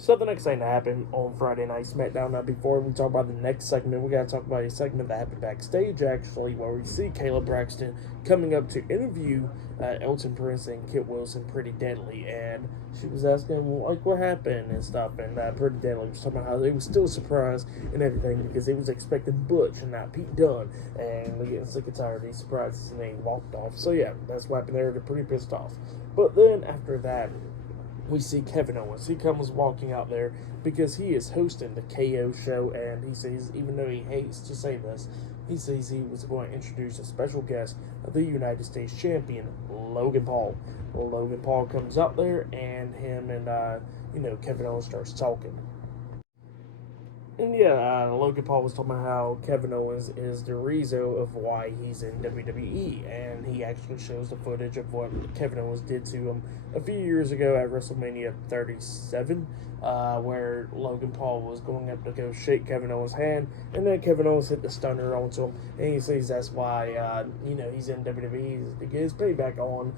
So the next thing that happened on Friday Night SmackDown. Now, before we talk about the next segment, we gotta talk about a segment that happened backstage, actually, where we see Kayla Braxton coming up to interview Elton Prince and Kit Wilson, Pretty Deadly, and she was asking like what happened and stuff, and Pretty Deadly was talking about how they was still surprised and everything because they was expecting Butch and not Pete Dunne, and they're getting sick and tired of these surprises, and they walked off. So yeah, that's what happened there. They're pretty pissed off. But then after that, we see Kevin Owens. He comes walking out there because he is hosting the KO show, and he says, even though he hates to say this, he says he was going to introduce a special guest, the United States Champion, Logan Paul. Well, Logan Paul comes out there, and him and, Kevin Owens starts talking. And yeah, Logan Paul was talking about how Kevin Owens is the reason of why he's in WWE, and he actually shows the footage of what Kevin Owens did to him a few years ago at WrestleMania 37, where Logan Paul was going up to go shake Kevin Owens' hand, and then Kevin Owens hit the stunner onto him, and he says that's why, he's in WWE to get his payback on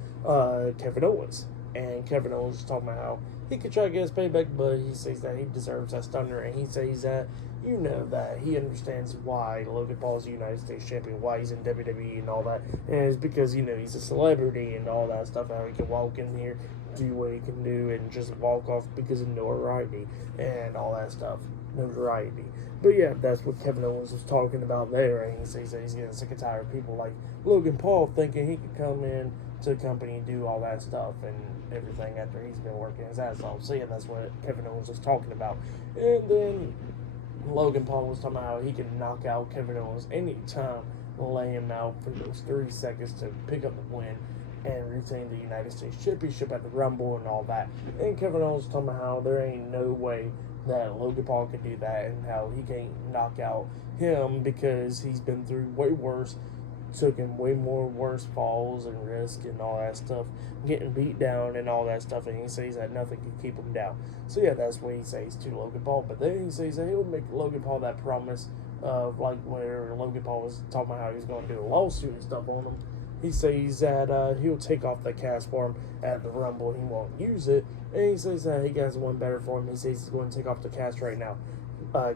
Kevin Owens. And Kevin Owens was talking about how he could try to get his payback, but he says that he deserves that stunner, and he says that, that he understands why Logan Paul is the United States Champion, why he's in WWE and all that, and it's because, he's a celebrity and all that stuff, how he can walk in here, do what he can do, and just walk off because of notoriety and all that stuff, notoriety. But yeah, that's what Kevin Owens was talking about there, and he says that he's getting sick and tired of people like Logan Paul thinking he could come in to the company and do all that stuff and everything after he's been working his ass off. So yeah, that's what Kevin Owens was talking about. And then Logan Paul was talking about how he can knock out Kevin Owens anytime, lay him out for those 30 seconds to pick up the win and retain the United States Championship at the Rumble and all that. And Kevin Owens was talking about how there ain't no way that Logan Paul can do that, and how he can't knock out him because he's been through way worse, took him way more worse falls and risk and all that stuff, getting beat down and all that stuff, and he says that nothing can keep him down. So yeah, that's what he says to Logan Paul. But then he says that he'll make Logan Paul that promise of like where Logan Paul was talking about how he's going to do a lawsuit and stuff on him. He says that he'll take off the cast for him at the Rumble. He won't use it. And he says that he got one better for him. He says he's going to take off the cast right now.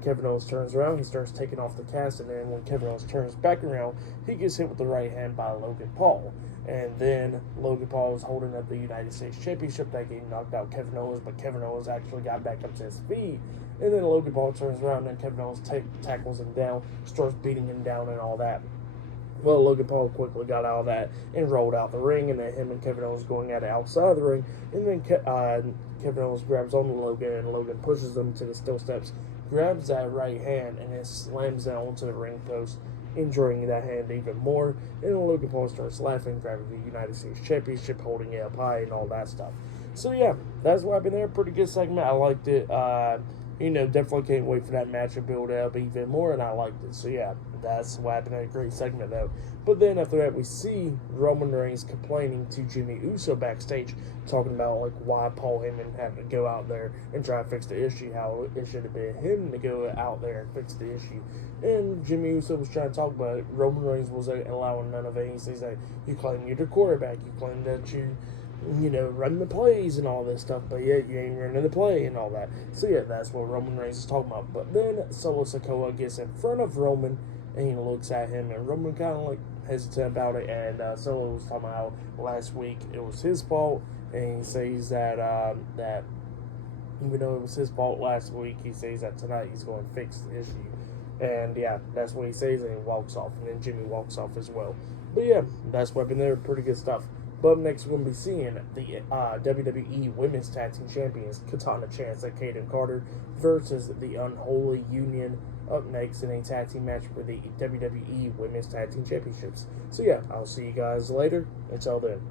Kevin Owens turns around. He starts taking off the cast. And then when Kevin Owens turns back around, he gets hit with the right hand by Logan Paul. And then Logan Paul is holding up the United States Championship. That game knocked out Kevin Owens. But Kevin Owens actually got back up to his feet. And then Logan Paul turns around. And Kevin Owens tackles him down. Starts beating him down and all that. Well, Logan Paul quickly got out of that and rolled out the ring, and then him and Kevin Owens going at it outside of the ring, and then Kevin Owens grabs on Logan, and Logan pushes him to the steel steps, grabs that right hand, and then slams down onto the ring post, injuring that hand even more, and then Logan Paul starts laughing, grabbing the United States Championship, holding it up high, and all that stuff. So yeah, that's what happened there. Pretty good segment. I liked it. Definitely can't wait for that match to build up even more, and I liked it. So yeah, that's what happened. A great segment though. But then after that, we see Roman Reigns complaining to Jimmy Uso backstage, talking about like why Paul Heyman had to go out there and try to fix the issue, how it should have been him to go out there and fix the issue. And Jimmy Uso was trying to talk about it. Roman Reigns was allowing none of it. He says that you claim you're the quarterback, you claim that you run the plays and all this stuff, but yet you ain't running the play and all that. So yeah, that's what Roman Reigns is talking about. But then Solo Sikoa gets in front of Roman, and he looks at him, and Roman kind of like hesitant about it, and Solo was talking about how last week it was his fault, and he says that that even though it was his fault last week, he says that tonight he's going to fix the issue. And yeah, that's what he says, and he walks off, and then Jimmy walks off as well. But yeah, that's what happened there. Pretty good stuff. But up next, we're going to be seeing the WWE Women's Tag Team Champions, Katana Chance and Kaden Carter, versus the Unholy Union up next in a tag team match for the WWE Women's Tag Team Championships. So yeah, I'll see you guys later. Until then.